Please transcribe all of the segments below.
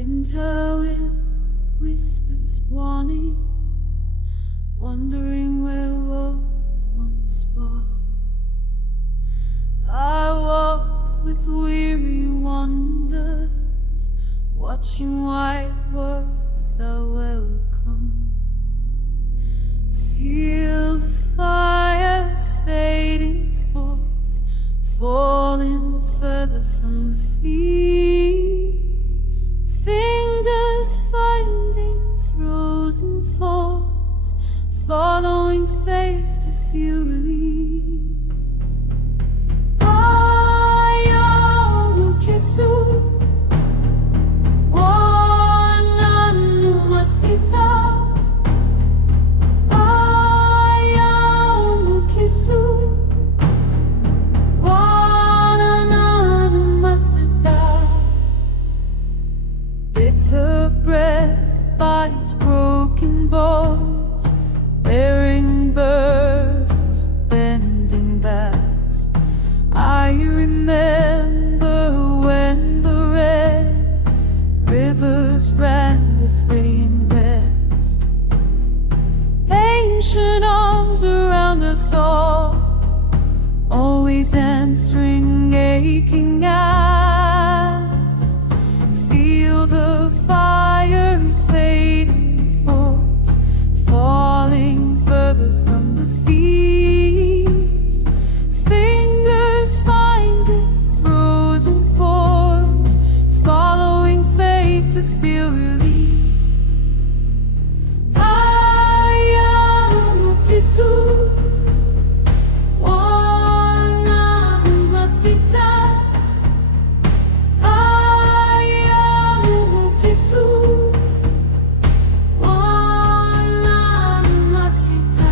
winter wind whispers warnings, wondering where worth once was. I walk with weary wonders, watching white work without welcome. Feel the fire's fading force, falling further from the feast. Fingers finding frozen force, following faith to feel release. Ayamukisu, Wananumasita. Ayamukisu, Wananumasita. Bitter breath bites broken bones, bearing birds, bending backs. I remember when the red rivers ran with rain rest. Ancient arms around us all, always answering aching eyes. Feel the fire's fading force, falling further from the feast. Fingers finding frozen force, following faith to feel relief. Ayamukisu, Wananumasita. Ayamukisu, Wananumasita.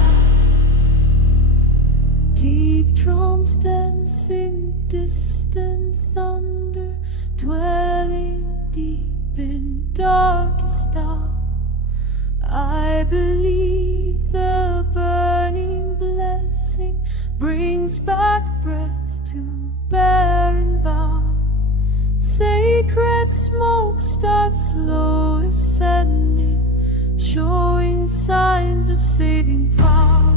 Deep drums dancing distant thunder, dwelling deep in darkest hour. I believe the burning blessing brings back breath to barren bough. Sacred smoke starts slow ascending, showing signs of saving power.